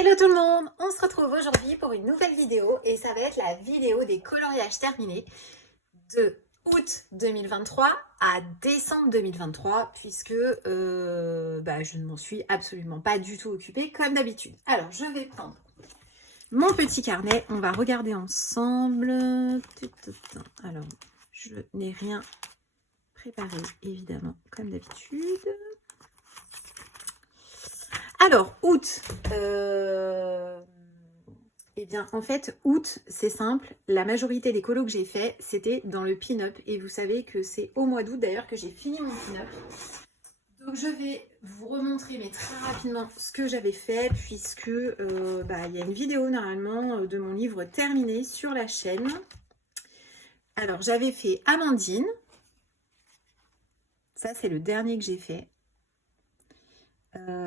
Hello tout le monde, on se retrouve aujourd'hui pour une nouvelle vidéo et ça va être la vidéo des coloriages terminés de août 2023 à décembre 2023 puisque je ne m'en suis absolument pas du tout occupée comme d'habitude. Alors je vais prendre mon petit carnet, on va regarder ensemble. Alors je n'ai rien préparé évidemment comme d'habitude. Alors, août, eh bien, en fait, août, c'est simple. La majorité des colos que j'ai fait, c'était dans le pin-up. Et vous savez que c'est au mois d'août, d'ailleurs, que j'ai fini mon pin-up. Donc, je vais vous remontrer, mais très rapidement, ce que j'avais fait, puisque il y a une vidéo, normalement, de mon livre terminé sur la chaîne. Alors, j'avais fait Amandine. Ça, c'est le dernier que j'ai fait.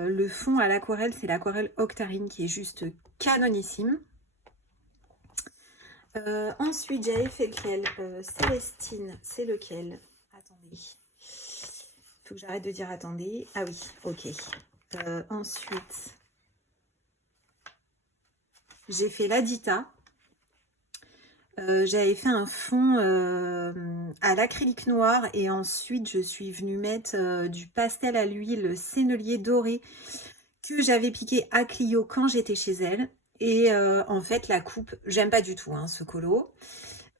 Le fond à l'aquarelle, c'est l'aquarelle Octarine qui est juste canonissime. Ensuite, j'avais fait lequel Célestine, c'est lequel? Attendez. Il faut que j'arrête de dire attendez. Ah oui, ok. Ensuite, j'ai fait l'Adita. J'avais fait un fond à l'acrylique noir et ensuite je suis venue mettre du pastel à l'huile sennelier doré que j'avais piqué à Clio quand j'étais chez elle. Et en fait la coupe, j'aime pas du tout ce colo.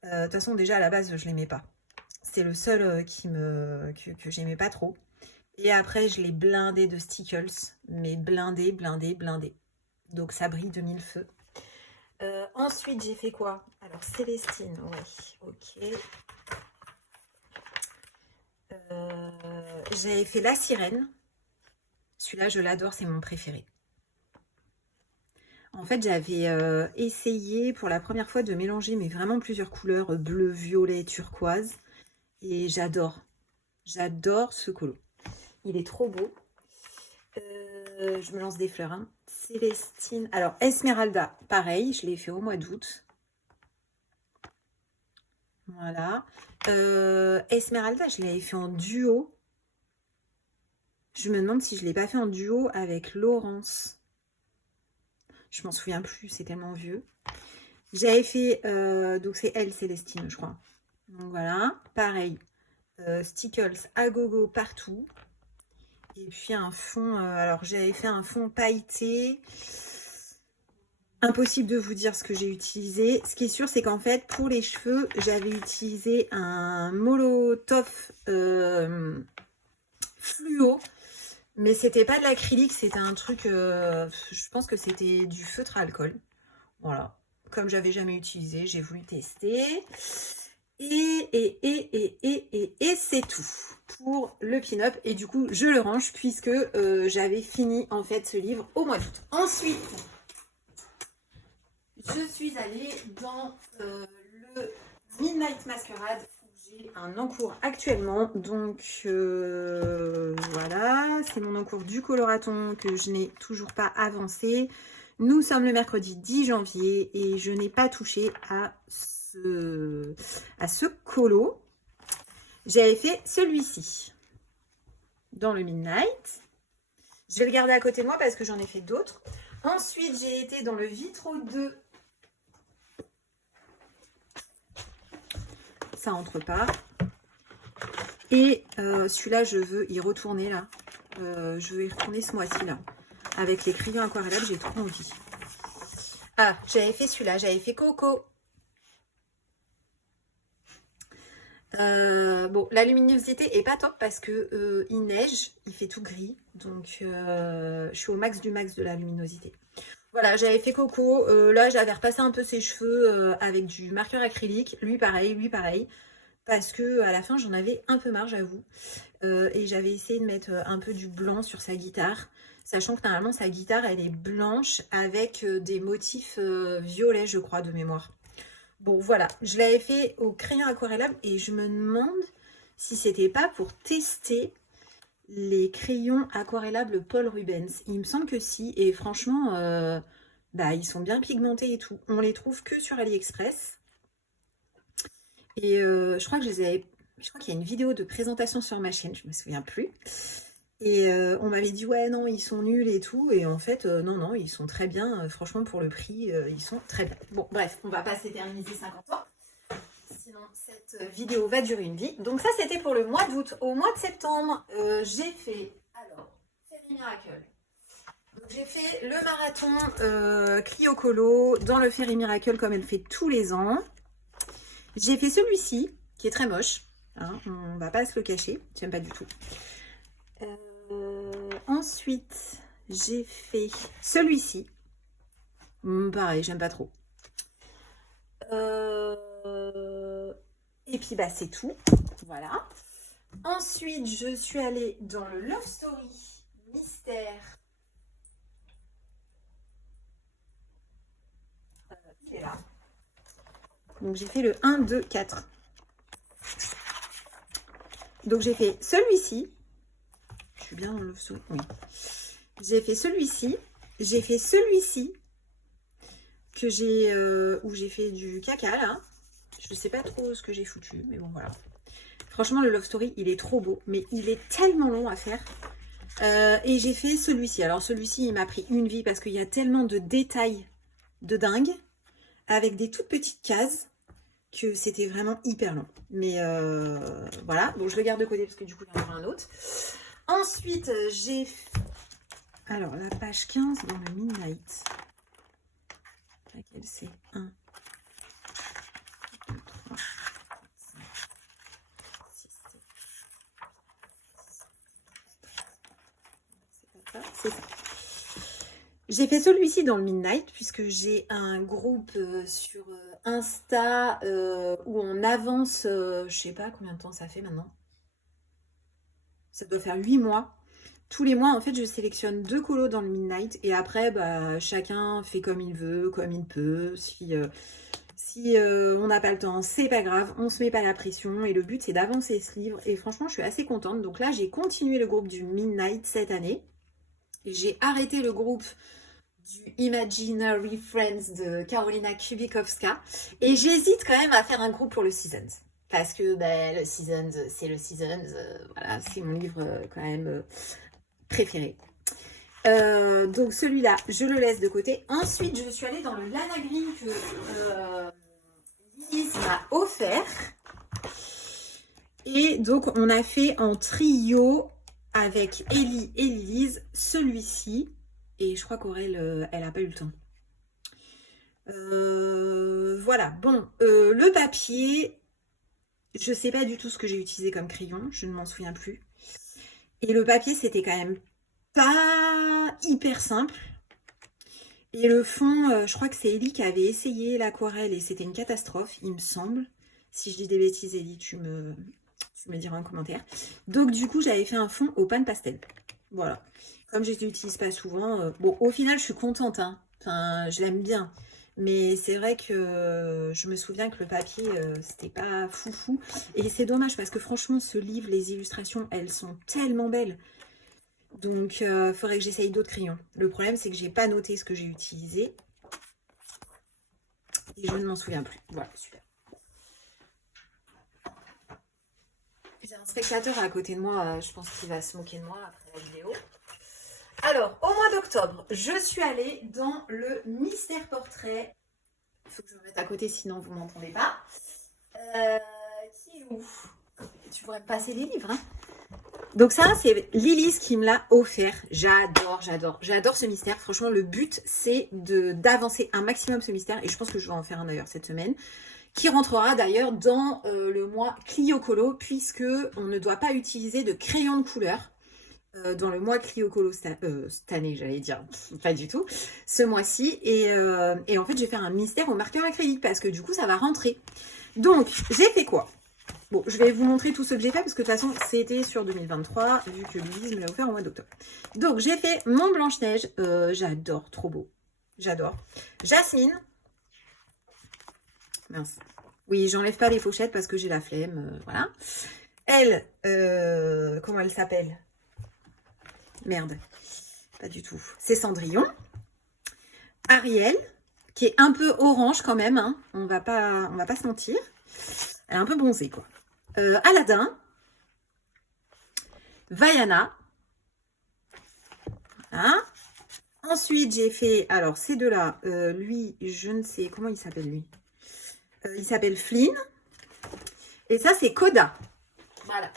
De toute façon déjà à la base je l'aimais pas. C'est le seul que j'aimais pas trop. Et après je l'ai blindé de stickles, mais blindé. Donc ça brille de mille feux. Ensuite, j'ai fait quoi? Alors, Célestine, oui, ok. J'avais fait la sirène. Celui-là, je l'adore, c'est mon préféré. En fait, j'avais essayé pour la première fois de mélanger, mais vraiment plusieurs couleurs, bleu, violet, turquoise. Et j'adore. J'adore ce colo. Il est trop beau. Je me lance des fleurs, hein. Célestine. Alors, Esmeralda, pareil, je l'ai fait au mois d'août. Voilà. Esmeralda, je l'avais fait en duo. Je me demande si je ne l'ai pas fait en duo avec Laurence. Je m'en souviens plus, c'est tellement vieux. J'avais fait, donc c'est elle, Célestine, je crois. Donc voilà, pareil. Stickles à gogo partout. Et puis un fond, alors j'avais fait un fond pailleté. Impossible de vous dire ce que j'ai utilisé. Ce qui est sûr, c'est qu'en fait, pour les cheveux, j'avais utilisé un Molotov fluo. Mais c'était pas de l'acrylique, c'était un truc, je pense que c'était du feutre à alcool. Voilà. Comme j'avais jamais utilisé, j'ai voulu tester. Et c'est tout pour le pin-up. Et du coup, je le range puisque j'avais fini en fait ce livre au mois d'août. Ensuite, je suis allée dans le Midnight Masquerade où j'ai un encours actuellement. Donc voilà, c'est mon encours du coloraton que je n'ai toujours pas avancé. Nous sommes le mercredi 10 janvier et je n'ai pas touché à ce colo. J'avais fait celui-ci dans le Midnight. Je vais le garder à côté de moi parce que j'en ai fait d'autres. Ensuite, j'ai été dans le Vitro 2. Ça entre pas. Et celui-là, je veux y retourner là. Je vais y retourner ce mois-ci là. Avec les crayons aquarellables, j'ai trop envie. Ah, j'avais fait celui-là, j'avais fait Coco. Bon, la luminosité est pas top parce que il neige, il fait tout gris. Donc, je suis au max du max de la luminosité. Voilà, j'avais fait Coco. Là, j'avais repassé un peu ses cheveux avec du marqueur acrylique. Lui, pareil. Parce que à la fin, j'en avais un peu marre, j'avoue. Et j'avais essayé de mettre un peu du blanc sur sa guitare. Sachant que normalement, sa guitare, elle est blanche avec des motifs violets, je crois, de mémoire. Bon, voilà. Je l'avais fait au crayon aquarellable et je me demande si c'était pas pour tester les crayons aquarellables Paul Rubens. Il me semble que si. Et franchement, ils sont bien pigmentés et tout. On les trouve que sur AliExpress. Et je crois que je crois qu'il y a une vidéo de présentation sur ma chaîne, je me souviens plus. Et on m'avait dit ouais non ils sont nuls et tout, et en fait non ils sont très bien, franchement pour le prix ils sont très bien. Bon bref, on va pas s'éterniser 50 ans, sinon cette vidéo va durer une vie. Donc ça c'était pour le mois d'août. Au mois de septembre j'ai fait alors Fairy Miracle. Donc j'ai fait le marathon Clio Colo dans le Fairy Miracle comme elle fait tous les ans. J'ai fait celui-ci qui est très moche, hein, on va pas se le cacher, j'aime pas du tout. Ensuite, j'ai fait celui-ci. Pareil, j'aime pas trop. Et puis, bah, c'est tout. Voilà. Ensuite, je suis allée dans le Love Story Mystère. Il est là. Donc, j'ai fait le 1, 2, 4. Donc, j'ai fait celui-ci. Je suis bien dans le Love Story. Oui. J'ai fait celui-ci. J'ai fait celui-ci. Que j'ai où j'ai fait du caca là. Je sais pas trop ce que j'ai foutu, mais bon voilà. Franchement le Love Story il est trop beau, mais il est tellement long à faire. Et j'ai fait celui-ci. Alors celui-ci il m'a pris une vie parce qu'il y a tellement de détails de dingue avec des toutes petites cases que c'était vraiment hyper long. Mais voilà, bon je le garde de côté parce que du coup il y en aura un autre. Ensuite j'ai alors la page 15 dans le Midnight. Laquelle c'est 1, 2, 3, 5, 6, 7, c'est pas ça, c'est ça. J'ai fait celui-ci dans le Midnight puisque j'ai un groupe sur Insta où on avance, je sais pas combien de temps ça fait maintenant. Ça doit faire 8 mois. Tous les mois, en fait, je sélectionne 2 colos dans le Midnight et après, bah, chacun fait comme il veut, comme il peut. Si on n'a pas le temps, c'est pas grave, on se met pas la pression et le but, c'est d'avancer ce livre. Et franchement, je suis assez contente. Donc là, j'ai continué le groupe du Midnight cette année. J'ai arrêté le groupe du Imaginary Friends de Karolina Kubikowska. Et j'hésite quand même à faire un groupe pour le Seasons. Parce que bah, le Seasons, c'est le Seasons. Voilà, c'est mon livre quand même... préféré. Donc celui-là, je le laisse de côté. Ensuite, je suis allée dans le Lana Green que Lise m'a offert. Et donc, on a fait en trio avec Ellie et Lise celui-ci. Et je crois qu'Aurel, elle n'a pas eu le temps. Voilà. Bon, le papier, je ne sais pas du tout ce que j'ai utilisé comme crayon. Je ne m'en souviens plus. Et le papier, c'était quand même pas hyper simple. Et le fond, je crois que c'est Ellie qui avait essayé l'aquarelle et c'était une catastrophe, il me semble. Si je dis des bêtises, Ellie, tu me diras en commentaire. Donc du coup, j'avais fait un fond au pan pastel. Voilà. Comme je ne l'utilise pas souvent, bon, au final, je suis contente. Hein. Enfin, je l'aime bien. Mais c'est vrai que je me souviens que le papier, c'était pas foufou. Et c'est dommage parce que franchement, ce livre, les illustrations, elles sont tellement belles. Donc, il faudrait que j'essaye d'autres crayons. Le problème, c'est que j'ai pas noté ce que j'ai utilisé. Et je ne m'en souviens plus. Voilà, super. J'ai un spectateur à côté de moi. Je pense qu'il va se moquer de moi après la vidéo. Alors, au mois d'octobre, je suis allée dans le Mystère Portrait. Il faut que je me mette à côté, sinon vous ne m'entendez pas. Qui est où? Tu pourrais me passer des livres, hein. Donc ça, c'est Lilith qui me l'a offert. J'adore ce mystère. Franchement, le but, c'est d'avancer un maximum ce mystère. Et je pense que je vais en faire un d'ailleurs cette semaine. Qui rentrera d'ailleurs dans le mois Clio Colo, puisque on ne doit pas utiliser de crayon de couleur. Dans le mois Clio Colo cette année, j'allais dire, pas du tout, ce mois-ci. Et en fait, je vais faire un mystère au marqueur acrylique parce que du coup, ça va rentrer. Donc, j'ai fait quoi? Bon, je vais vous montrer tout ce que j'ai fait parce que de toute façon, c'était sur 2023, vu que Louise me l'a offert au mois d'octobre. Donc, j'ai fait mon Blanche-Neige. J'adore, trop beau. J'adore. Jasmine. Mince. Oui, j'enlève pas les pochettes parce que j'ai la flemme. Voilà. Elle, comment elle s'appelle? Merde. Pas du tout. C'est Cendrillon. Ariel, qui est un peu orange quand même. Hein. On va pas se mentir. Elle est un peu bronzée, quoi. Aladdin, Vaiana, Voilà. Ensuite, j'ai fait, alors ces deux-là, lui, je ne sais, comment il s'appelle lui? Il s'appelle Flynn. Et ça, c'est Coda. Voilà.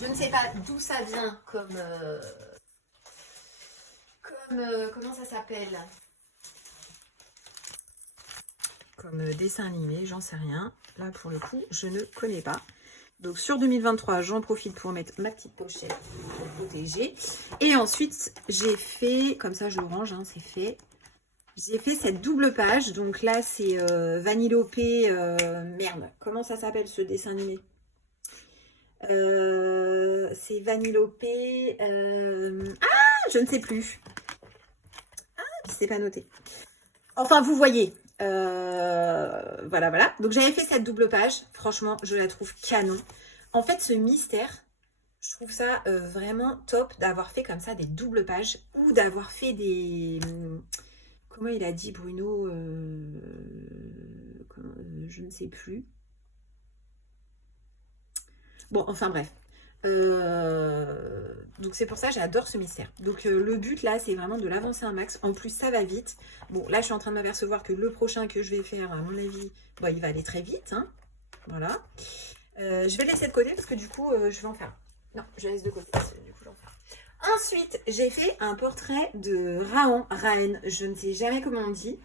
Je ne sais pas d'où ça vient comment ça s'appelle? Comme dessin animé, j'en sais rien. Là, pour le coup, je ne connais pas. Donc, sur 2023, j'en profite pour mettre ma petite pochette pour protéger. Et ensuite, j'ai fait, comme ça, je le range, hein, c'est fait. J'ai fait cette double page. Donc là, c'est Vanillope. Merde, comment ça s'appelle ce dessin animé? C'est Vanillope. Je ne sais plus. C'est pas noté. Enfin, vous voyez. Voilà, voilà. Donc, j'avais fait cette double page. Franchement, je la trouve canon. En fait, ce mystère, je trouve ça vraiment top d'avoir fait comme ça des doubles pages ou d'avoir fait des... Comment il a dit Bruno je ne sais plus. Bon, enfin bref. Donc c'est pour ça que j'adore ce mystère. Donc le but là c'est vraiment de l'avancer un max. En plus ça va vite. Bon là je suis en train de m'apercevoir que le prochain que je vais faire à mon avis, bon, il va aller très vite. Hein. Voilà. Je vais le laisser de côté parce que du coup je vais en faire. Non, je laisse de côté. Du coup, j'en fais. Ensuite j'ai fait un portrait de Raen. Je ne sais jamais comment on dit.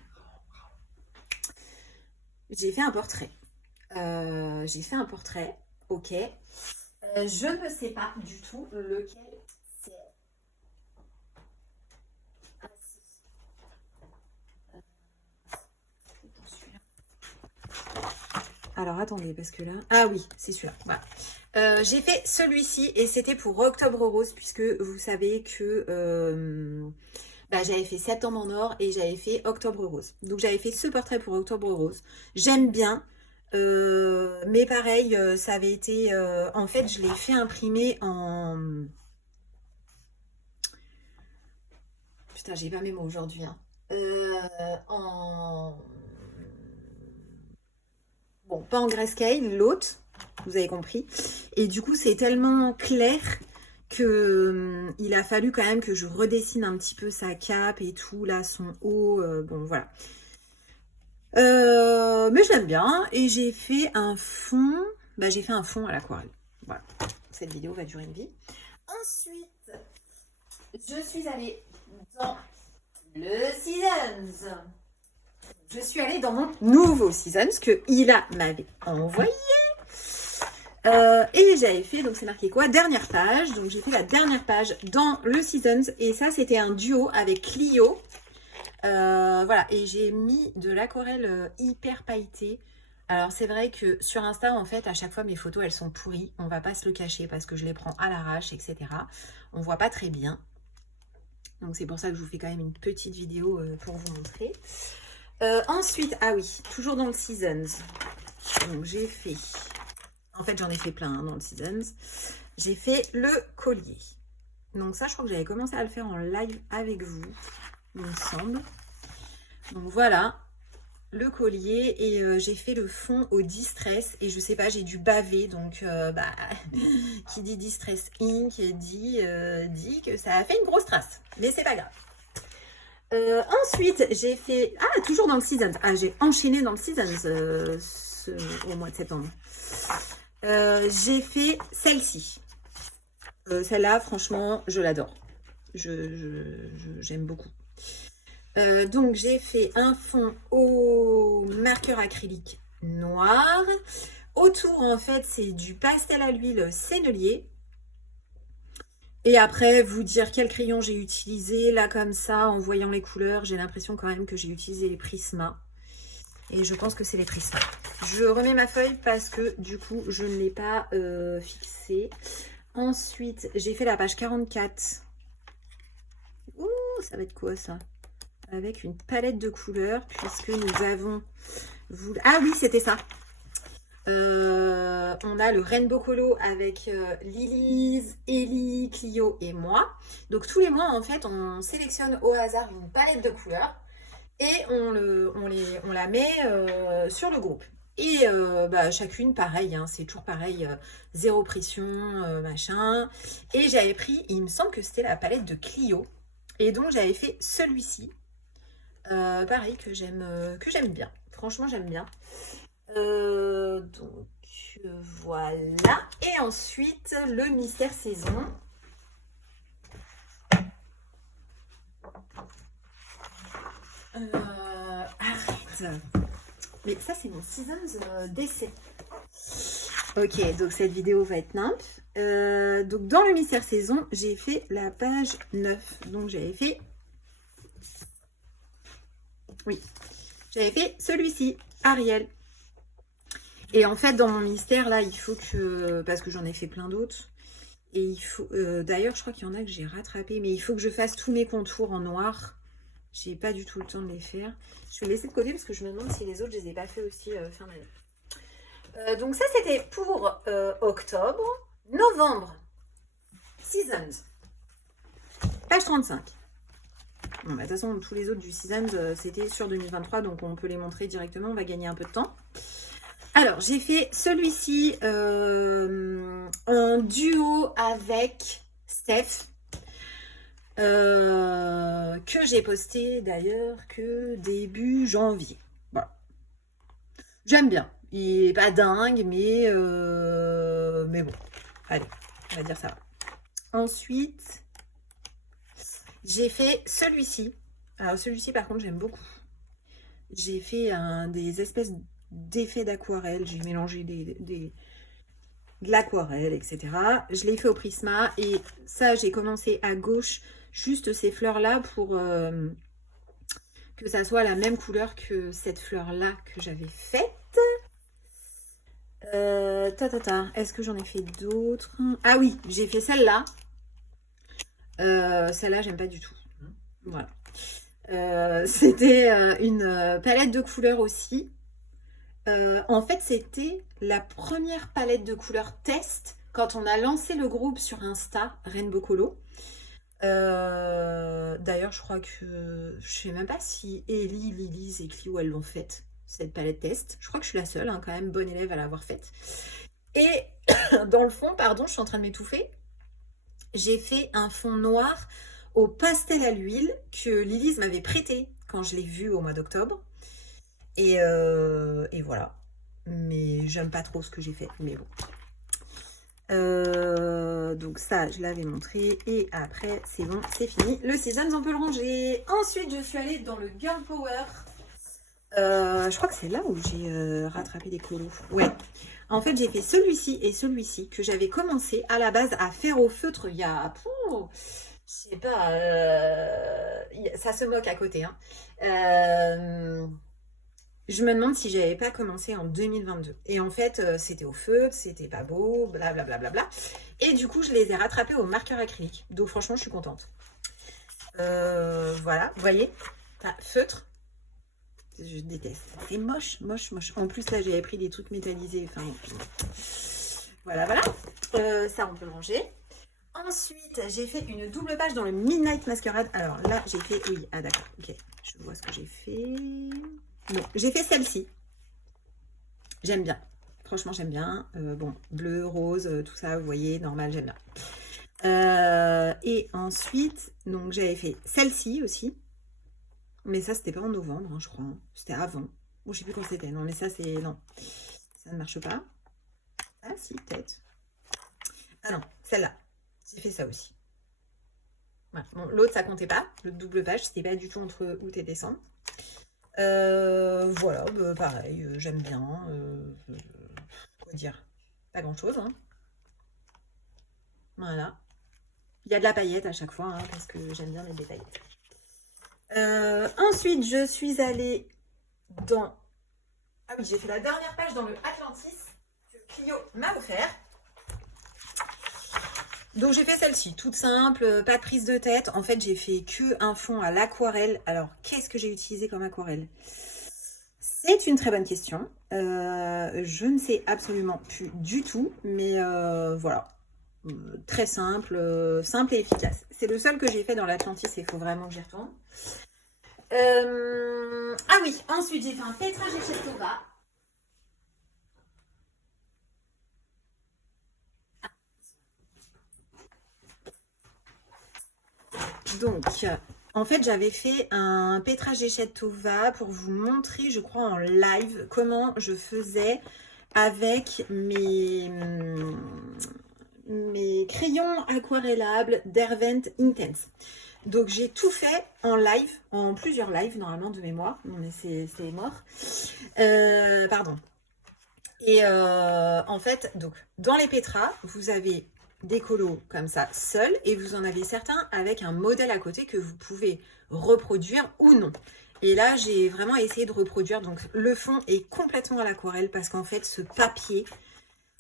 J'ai fait un portrait. Ok. Je ne sais pas du tout lequel c'est. Ah si. Celui-là. Alors attendez, parce que là... Ah oui, c'est celui-là. Voilà. J'ai fait celui-ci et c'était pour Octobre Rose, puisque vous savez que j'avais fait Septembre en or et j'avais fait Octobre Rose. Donc j'avais fait ce portrait pour Octobre Rose. J'aime bien. Mais pareil, ça avait été... en fait, je l'ai fait imprimer en... Putain, j'ai pas mes mots aujourd'hui. Hein. Bon, pas en grayscale, l'autre, vous avez compris. Et du coup, c'est tellement clair que il a fallu quand même que je redessine un petit peu sa cape et tout, là, son haut. Bon, voilà. Mais je l'aime bien et j'ai fait un fond. J'ai fait un fond à l'aquarelle. Voilà. Cette vidéo va durer une vie. Ensuite, je suis allée dans le Seasons. Je suis allée dans mon nouveau Seasons que Ila m'avait envoyé. Et j'avais fait, donc c'est marqué quoi? Dernière page. Donc j'ai fait la dernière page dans le Seasons. Et ça, c'était un duo avec Clio. Voilà, et j'ai mis de l'aquarelle hyper pailletée. Alors c'est vrai que sur Insta, en fait, à chaque fois mes photos elles sont pourries. On va pas se le cacher parce que je les prends à l'arrache, etc. On voit pas très bien. Donc c'est pour ça que je vous fais quand même une petite vidéo pour vous montrer. Ensuite, ah oui, toujours dans le Seasons. Donc j'ai fait, en fait j'en ai fait plein hein, dans le Seasons. J'ai fait le collier. Donc ça je crois que j'avais commencé à le faire en live avec vous, il me semble. Donc voilà, le collier et j'ai fait le fond au Distress et je sais pas, j'ai dû baver donc qui dit Distress Ink dit que ça a fait une grosse trace, mais c'est pas grave. Ensuite, j'ai fait... Ah, toujours dans le Seasons. Ah, j'ai enchaîné dans le Seasons au mois de septembre. J'ai fait celle-ci. Celle-là, franchement, je l'adore. J'aime beaucoup. Donc, j'ai fait un fond au marqueur acrylique noir. Autour, en fait, c'est du pastel à l'huile sennelier. Et après, vous dire quel crayon j'ai utilisé. Là, comme ça, en voyant les couleurs, j'ai l'impression quand même que j'ai utilisé les Prisma. Et je pense que c'est les Prisma. Je remets ma feuille parce que, du coup, je ne l'ai pas fixée. Ensuite, j'ai fait la page 44. Ouh, ça va être quoi, ça? Avec une palette de couleurs, puisque nous avons... Ah oui, c'était ça. On a le Rainbow Colo avec Lilise, Ellie, Clio et moi. Donc tous les mois en fait on sélectionne au hasard une palette de couleurs et on la met sur le groupe. Et chacune pareil, hein, c'est toujours pareil, zéro pression, machin. Et j'avais pris, il me semble que c'était la palette de Clio. Et donc j'avais fait celui-ci. Pareil, que j'aime bien. Franchement, j'aime bien. Donc voilà. Et ensuite, le mystère saison. Arrête. Mais ça, c'est mon Seasons d'essai. Ok, donc cette vidéo va être nimp. Donc dans le mystère saison, j'ai fait la page 9. Donc j'avais fait... Oui, j'avais fait celui-ci, Ariel. Et en fait, dans mon mystère, là, il faut que... Parce que j'en ai fait plein d'autres. Et il faut... D'ailleurs, je crois qu'il y en a que j'ai rattrapé. Mais il faut que je fasse tous mes contours en noir. J'ai pas du tout le temps de les faire. Je vais laisser de côté parce que je me demande si les autres, je les ai pas fait aussi fin d'année. Donc ça, c'était pour octobre. Novembre, Seasons. Page 35. Bon, bah, de toute façon, tous les autres du Seasons, c'était sur 2023. Donc, on peut les montrer directement. On va gagner un peu de temps. Alors, j'ai fait celui-ci en duo avec Steph. Que j'ai posté d'ailleurs que début janvier. Voilà. J'aime bien. Il est pas dingue, mais bon. Allez, on va dire ça. Ensuite, j'ai fait celui-ci. Alors celui-ci, par contre, j'aime beaucoup. J'ai fait des espèces d'effets d'aquarelle. J'ai mélangé de l'aquarelle, etc. Je l'ai fait au Prisma. Et ça, j'ai commencé à gauche, juste ces fleurs-là pour que ça soit la même couleur que cette fleur-là que j'avais faite. Est-ce que j'en ai fait d'autres? Ah oui, j'ai fait celle-là. Celle-là, j'aime pas du tout. Voilà. C'était une palette de couleurs aussi. En fait, c'était la première palette de couleurs test quand on a lancé le groupe sur Insta, Rainbow Colo. D'ailleurs, je crois que je sais même pas si Ellie, Lily et Clio elles l'ont faite, cette palette test. Je crois que je suis la seule, hein, quand même, bonne élève à l'avoir faite. Et dans le fond, pardon, je suis en train de m'étouffer. J'ai fait un fond noir au pastel à l'huile que Lilise m'avait prêté quand je l'ai vu au mois d'octobre. Et voilà. Mais j'aime pas trop ce que j'ai fait, mais bon. Donc ça, je l'avais montré. Et après, c'est bon, c'est fini. Le Seasons, on peut le ranger. Ensuite, je suis allée dans le Girl Power. Je crois que c'est là où j'ai rattrapé des colos. Ouais. En fait, j'ai fait celui-ci et celui-ci que j'avais commencé à la base à faire au feutre il y a... je sais pas... ça se moque à côté. Hein. Je me demande si j'avais pas commencé en 2022. Et en fait, c'était au feutre, c'était pas beau, blablabla. Bla, bla, bla. Et du coup, je les ai rattrapés au marqueur acrylique. Donc franchement, je suis contente. Voilà, vous voyez, feutre. Je déteste. C'est moche, moche, moche. En plus, là, j'avais pris des trucs métallisés. Enfin, voilà, voilà. Ça, on peut le ranger. Ensuite, j'ai fait une double page dans le Midnight Masquerade. Alors là, j'ai fait... Oui, ah d'accord. Ok, je vois ce que j'ai fait. Bon, j'ai fait celle-ci. J'aime bien. Franchement, j'aime bien. Bon, bleu, rose, tout ça, vous voyez, normal, j'aime bien. Et ensuite, donc j'avais fait celle-ci aussi. Mais ça, c'était pas en novembre, hein, je crois. Hein. C'était avant. Bon, je sais plus quand c'était. Non, mais ça, c'est... Non. Ça ne marche pas. Ah, si, peut-être. Ah non, celle-là. J'ai fait ça aussi. Voilà. Bon, l'autre, ça comptait pas. Le double page, c'était pas du tout entre août et décembre. Voilà, bah, pareil, j'aime bien. Quoi dire? Pas grand-chose. Hein. Voilà. Il y a de la paillette à chaque fois, hein, parce que j'aime bien les détails. Ensuite, je suis allée dans... Ah oui, j'ai fait la dernière page dans le Atlantis que Clio m'a offert. Donc j'ai fait celle-ci, toute simple, pas de prise de tête. En fait, j'ai fait que un fond à l'aquarelle. Alors, qu'est-ce que j'ai utilisé comme aquarelle? C'est une très bonne question. Je ne sais absolument plus du tout, mais voilà. Très simple, simple et efficace. C'est le seul que j'ai fait dans l'Atlantis et il faut vraiment que j'y retourne. Ah oui, ensuite j'ai fait un Petra Gechestova. Donc, en fait, j'avais fait un Petra Géchette Tova pour vous montrer, je crois, en live, comment je faisais avec mes crayons aquarellables d'Hervent Intense. Donc, j'ai tout fait en live, en plusieurs lives, normalement, de mémoire. Non, mais c'est mort. Pardon. Et en fait, donc, dans les Petra, vous avez des colos comme ça seuls et vous en avez certains avec un modèle à côté que vous pouvez reproduire ou non. Et là, j'ai vraiment essayé de reproduire. Donc, le fond est complètement à l'aquarelle parce qu'en fait, ce papier,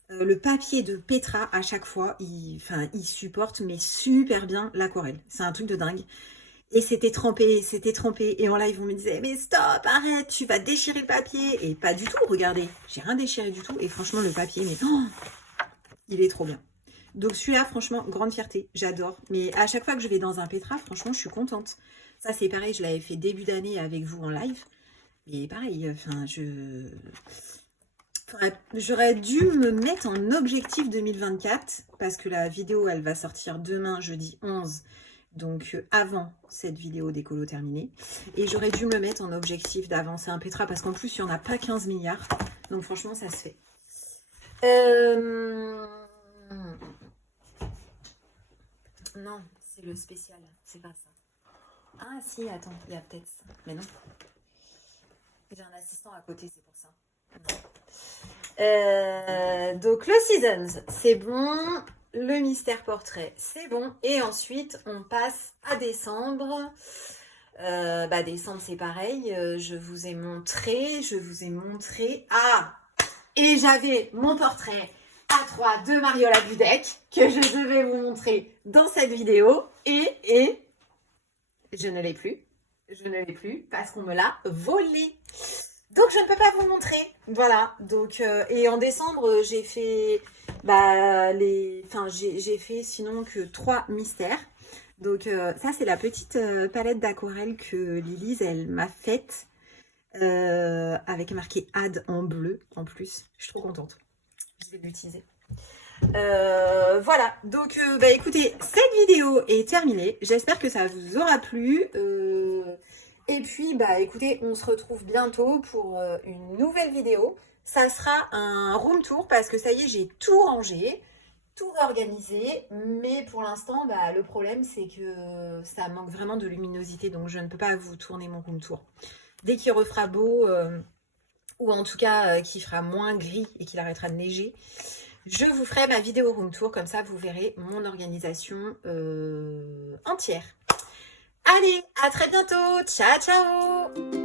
le papier de Petra, à chaque fois, il supporte mais super bien l'aquarelle. C'est un truc de dingue. Et c'était trempé. Et en live, on me disait, mais stop, arrête, tu vas déchirer le papier. Et pas du tout, regardez, j'ai rien déchiré du tout. Et franchement, le papier, mais il est trop bien. Donc celui-là, franchement, grande fierté, j'adore. Mais à chaque fois que je vais dans un Petra, franchement, je suis contente. Ça, c'est pareil, je l'avais fait début d'année avec vous en live. Et pareil, j'aurais dû me mettre en objectif 2024 parce que la vidéo, elle va sortir demain, jeudi 11. Donc avant cette vidéo d'écolo terminée. Et j'aurais dû me mettre en objectif d'avancer un Petra parce qu'en plus, il n'y en a pas 15 milliards. Donc franchement, ça se fait. Non, c'est le spécial, c'est pas ça. Ah si, attends, il y a peut-être ça. Mais non. J'ai un assistant à côté, c'est pour ça. Donc le Seasons, c'est bon. Le Mystère Portrait, c'est bon. Et ensuite, on passe à décembre. Décembre, c'est pareil. Je vous ai montré. Ah! Et j'avais mon portrait A3 de Mariola Budek que je devais vous montrer dans cette vidéo. Et je ne l'ai plus. Je ne l'ai plus parce qu'on me l'a volé. Donc, je ne peux pas vous montrer. Voilà. Donc, et en décembre, j'ai fait j'ai fait sinon que 3 mystères. Donc, ça, c'est la petite palette d'aquarelle que Lilise, elle m'a faite. Avec marqué Add en bleu en plus. Je suis trop contente. Je vais l'utiliser. Voilà. Donc, écoutez, cette vidéo est terminée. J'espère que ça vous aura plu. Et puis, écoutez, on se retrouve bientôt pour une nouvelle vidéo. Ça sera un room tour parce que ça y est, j'ai tout rangé, tout réorganisé. Mais pour l'instant, le problème, c'est que ça manque vraiment de luminosité. Donc, je ne peux pas vous tourner mon room tour. Dès qu'il refera beau, ou en tout cas qu'il fera moins gris et qu'il arrêtera de neiger, je vous ferai ma vidéo room tour. Comme ça, vous verrez mon organisation entière. Allez, à très bientôt. Ciao, ciao!